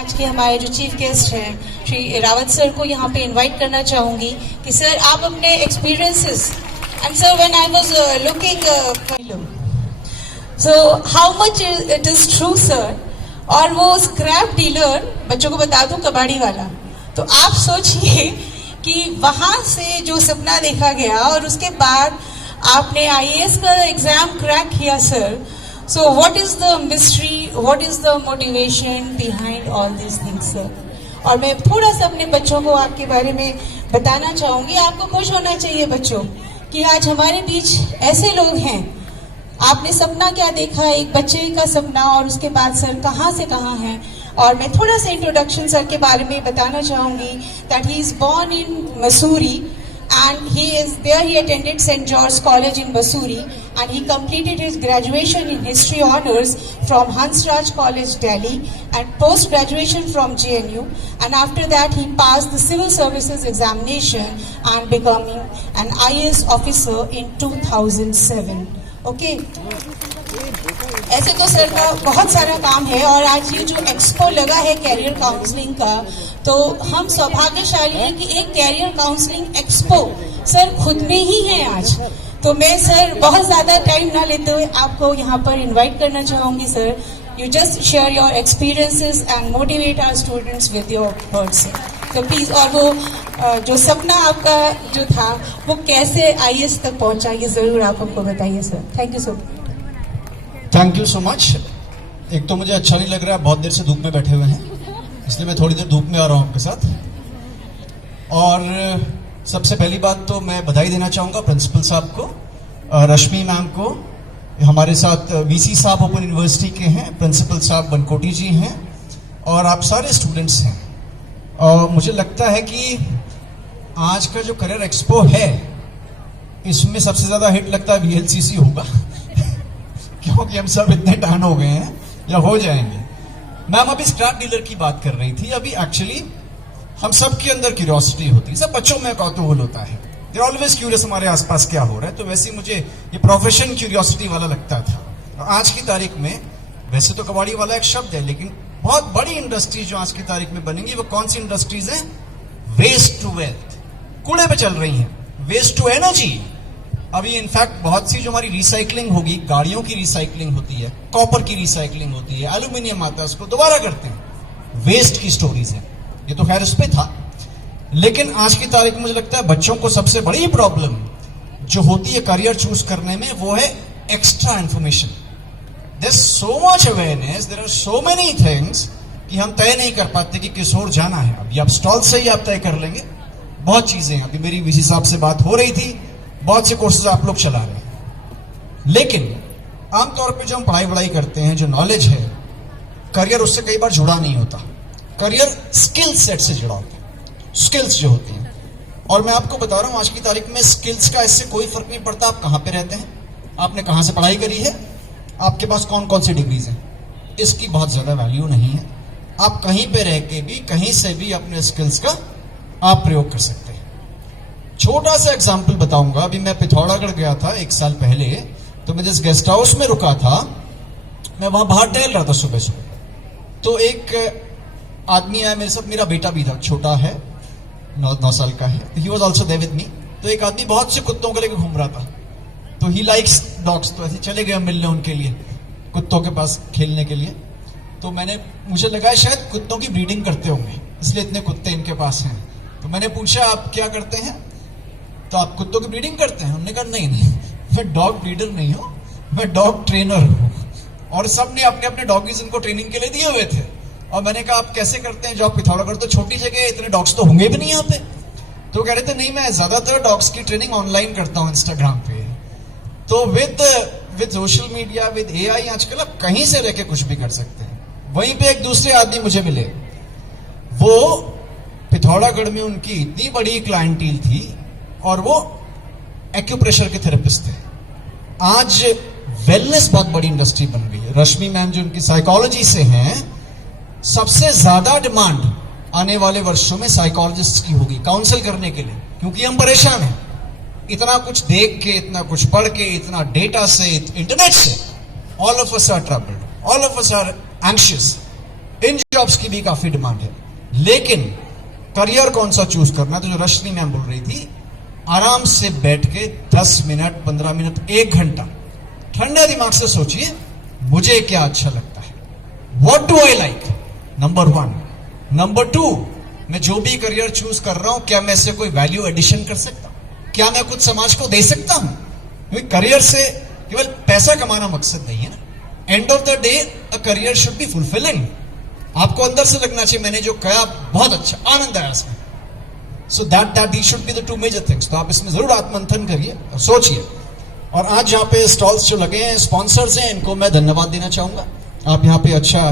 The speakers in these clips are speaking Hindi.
आज के हमारे जो चीफ गेस्ट हैं श्री रावत सर को यहाँ पे इनवाइट करना चाहूँगी कि सर आप अपने experiences and sir when I was looking so how much it is true sir, और वो स्क्रैप डीलर बच्चों को बता दूं कबाड़ी वाला, तो आप सोचिए कि वहाँ से जो सपना देखा गया और उसके बाद आपने आईएएस का एग्जाम क्रैक किया sir. So what is the mystery, what is the motivation behind all these things sir? और मैं थोड़ा सा अपने बच्चों को आपके बारे में बताना चाहूँगी. आपको खुश होना चाहिए बच्चों कि आज हमारे बीच ऐसे लोग हैं. आपने सपना क्या देखा, एक बच्चे का सपना, और उसके बाद सर कहाँ से कहाँ हैं. और मैं थोड़ा सा इंट्रोडक्शन सर के बारे में बताना चाहूँगी that he is born in Mussoorie and he attended St. George's College in Mussoorie, and he completed his graduation in history honors from Hansraj College, Delhi, and post graduation from JNU, and after that he passed the civil services examination and becoming an IAS officer in 2007. Okay. ऐसे तो सर का बहुत सारा काम है, और आज ये जो एक्सपो लगा है कैरियर काउंसलिंग का, तो हम सौभाग्यशाली हैं कि एक कैरियर काउंसलिंग एक्सपो सर खुद में ही है आज. तो मैं सर बहुत ज्यादा टाइम ना लेते हुए आपको यहाँ पर इनवाइट करना चाहूंगी sir. You just share your experiences and motivate our students with your words. तो प्लीज, और वो जो सपना आपका जो था वो कैसे आईएएस तक पहुंचा, ये जरूर आप हमको बताइए sir. Thank you so much. Thank you so much. एक तो मुझे अच्छा नहीं लग रहा है, बहुत देर से धूप में बैठे हुए हैं, इसलिए मैं थोड़ी देर धूप में आ रहा हूँ आपके साथ. और सबसे पहली बात तो मैं बधाई देना चाहूँगा प्रिंसिपल साहब को, रश्मि मैम को. हमारे साथ वीसी साहब ओपन यूनिवर्सिटी के हैं, प्रिंसिपल साहब बनकोटी जी हैं, और आप सारे स्टूडेंट्स हैं. और मुझे लगता है कि आज का जो करियर एक्सपो है इसमें सबसे ज़्यादा हिट लगता है VLCC होगा क्योंकि हम सब इतने टर्न हो गए हैं या हो जाएंगे. मैम अभी स्क्रैप डीलर की बात कर रही थी. अभी एक्चुअली हम सब के अंदर क्यूरियोसिटी होती है, सब बच्चों में कौतूहल होता है. दे ऑलवेज क्यूरियस हमारे आसपास क्या हो रहा है. तो वैसे ही मुझे ये प्रोफेशन क्यूरियोसिटी वाला लगता था. और आज की तारीख में वैसे तो कबाड़ी वाला एक शब्द है, लेकिन बहुत बड़ी इंडस्ट्री जो आज की तारीख में बनेंगी वो कौन सी इंडस्ट्रीज है? वेस्ट टू वेल्थ, कूड़े पे चल रही हैं. वेस्ट टू एनर्जी, अभी इनफैक्ट बहुत सी जो हमारी रिसाइकलिंग होगी, गाड़ियों की रिसाइकलिंग होती है, कॉपर की रिसाइकलिंग होती है, एल्यूमिनियम आता है उसको दोबारा करते हैं. वेस्ट की स्टोरीज है. ये तो खैर उस पे था, लेकिन आज की तारीख में मुझे लगता है बच्चों को सबसे बड़ी प्रॉब्लम जो होती है करियर चूज करने में वो है extra information. There is so much awareness, there are so many things कि हम तय नहीं कर पाते कि किस ओर जाना है. अभी आप स्टॉल से ही आप तय कर लेंगे. बहुत चीजें हैं. अभी मेरी वीसी साहब से बात हो रही थी, बहुत से कोर्सेज आप लोग चला रहे हैं, लेकिन आमतौर पे जो हम पढ़ाई वढ़ाई करते हैं, जो नॉलेज है, करियर उससे कई बार जुड़ा नहीं होता. करियर स्किल सेट से जुड़ा होता है, स्किल्स जो होती हैं. और मैं आपको बता रहा हूं आज की तारीख में स्किल्स का इससे कोई फर्क नहीं पड़ता आप कहां पे रहते हैं, आपने कहां से पढ़ाई करी है, आपके पास कौन कौन सी डिग्रीज हैं. इसकी बहुत ज्यादा वैल्यू नहीं है. आप कहीं पे रह के भी, कहीं से भी अपने स्किल्स का आप प्रयोग कर सकते हैं. छोटा सा एग्जाम्पल बताऊंगा. अभी मैं पिथौरागढ़ गया था 1 साल पहले, तो मैं जिस गेस्ट हाउस में रुका था, मैं वहां बाहर टहल रहा था सुबह सुबह. तो एक आदमी आया मेरे साथ, मेरा बेटा भी था, छोटा है, 9 साल का है. He was also there with me. तो एक आदमी बहुत से कुत्तों को लेकर घूम रहा था. तो ही लाइक्स डॉग्स, तो ऐसे चले गए मिलने उनके लिए, कुत्तों के पास खेलने के लिए. तो मुझे लगा शायद कुत्तों की ब्रीडिंग करते होंगे, इसलिए इतने कुत्ते इनके पास हैं. तो मैंने पूछा आप क्या करते हैं, तो आप कुत्तों की ब्रीडिंग करते हैं? उन्होंने कहा नहीं, मैं डॉग ब्रीडर नहीं हूँ, मैं डॉग ट्रेनर हूँ. और सबने अपने अपने डॉगीज इनको ट्रेनिंग के लिए दिए हुए थे. और मैंने कहा आप कैसे करते हैं जॉब? पिथौरागढ़ तो छोटी जगह है, इतने डॉग्स तो होंगे भी नहीं यहाँ पे. तो कह रहे थे नहीं, मैं ज्यादातर डॉग्स की ट्रेनिंग ऑनलाइन करता हूँ इंस्टाग्राम पे. तो with social media, with AI आजकल आप कहीं से रह के कुछ भी कर सकते हैं. वहीं पे एक दूसरे आदमी मुझे मिले, वो पिथौरागढ़ में उनकी इतनी बड़ी क्लाइंटील थी और वो एक्यूप्रेशर के थेरेपिस्ट थे. आज वेलनेस बहुत बड़ी इंडस्ट्री बन गई है. रश्मि मैम जो उनकी साइकोलॉजी से हैं, सबसे ज्यादा डिमांड आने वाले वर्षों में साइकोलॉजिस्ट की होगी काउंसिल करने के लिए, क्योंकि हम परेशान हैं इतना कुछ देख के, इतना कुछ पढ़ के, इतना डेटा से, इंटरनेट से. All of us are troubled, all of us are anxious. इन जॉब्स की भी काफी डिमांड है, लेकिन करियर कौन सा चूज करना, तो जो रश्मि मैम बोल रही थी, आराम से बैठ के 10 मिनट 15 मिनट 1 घंटा ठंडे दिमाग से सोचिए मुझे क्या अच्छा लगता है, what do I like, number 1। Number 2, मैं जो भी करियर चूज कर रहा हूं क्या मैं इससे कोई वैल्यू एडिशन कर सकता हूं, क्या मैं कुछ समाज को दे सकता हूं, क्योंकि करियर से केवल पैसा कमाना मकसद नहीं है ना। End of the day a career should be fulfilling. आपको अंदर से लगना चाहिए मैंने जो कहा बहुत अच्छा, आनंद आया इसमें। So that they should be the 2 major things. तो आप इसमें जरूर आत्मंथन करिए और सोचिए। और आज यहाँ पे स्टॉल्स जो लगे हैं, स्पॉन्सर्स हैं, इनको मैं धन्यवाद देना चाहूंगा। आप यहाँ पे अच्छा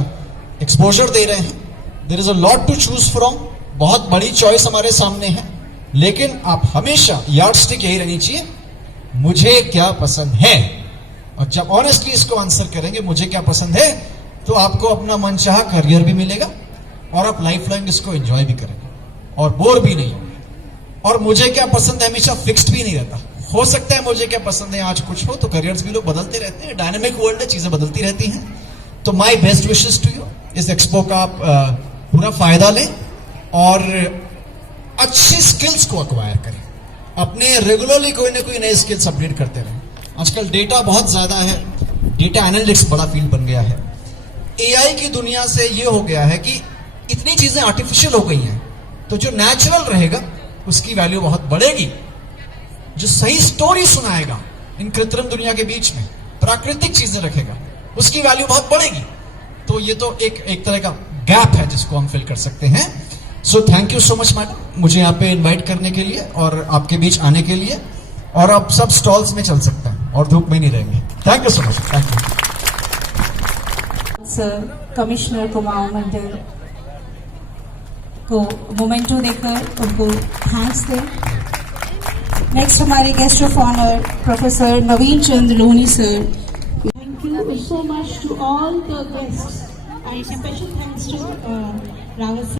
एक्सपोजर दे रहे हैं। There is a lot to choose from, बहुत बड़ी चॉइस हमारे सामने है, लेकिन आप हमेशा यार्डस्टिक यही रहनी चाहिए, मुझे क्या पसंद है। और जब ऑनेस्टली इसको आंसर करेंगे मुझे क्या पसंद है, तो आपको अपना मनचाहा करियर भी मिलेगा और आप लाइफ लॉन्ग इसको एंजॉय भी करेंगे और बोर भी नहीं होंगे। और मुझे क्या पसंद है हमेशा फिक्स्ड भी नहीं रहता। हो सकता है मुझे क्या पसंद है आज कुछ हो, तो करियर्स भी लोग बदलते रहते हैं, डायनामिक वर्ल्ड है, चीजें बदलती रहती हैं। तो my best wishes to you. इस एक्सपो का आप पूरा फायदा लें और अच्छी स्किल्स को अक्वायर करें, अपने रेगुलरली कोई ना कोई नए स्किल्स अपडेट करते रहें। आजकल डेटा बहुत ज्यादा है, डेटा एनालिटिक्स बड़ा फील्ड बन गया है। एआई की दुनिया से ये हो गया है कि इतनी चीजें आर्टिफिशियल हो गई हैं, तो जो नेचुरल रहेगा उसकी वैल्यू बहुत बढ़ेगी। जो सही स्टोरी सुनाएगा इन कृत्रिम दुनिया के बीच में, प्राकृतिक चीजें रखेगा, उसकी वैल्यू बहुत बढ़ेगी। तो ये तो एक तरह का गैप है जिसको हम फिल कर सकते हैं। So thank you so much madam, मुझे यहाँ पे इनवाइट करने के लिए और आपके बीच आने के लिए। और आप सब स्टॉल्स में चल सकते हैं और धूप में नहीं रहेंगे। Thank you so much. Thank you sir. Commissioner Kumaon Mandal को मोमेंटो देकर उनको थैंक्स दें। नेक्स्ट हमारे guest of honour professor Naveen Chand Loni sir. Thank you so much to all the guests and special thanks to Rawat sir.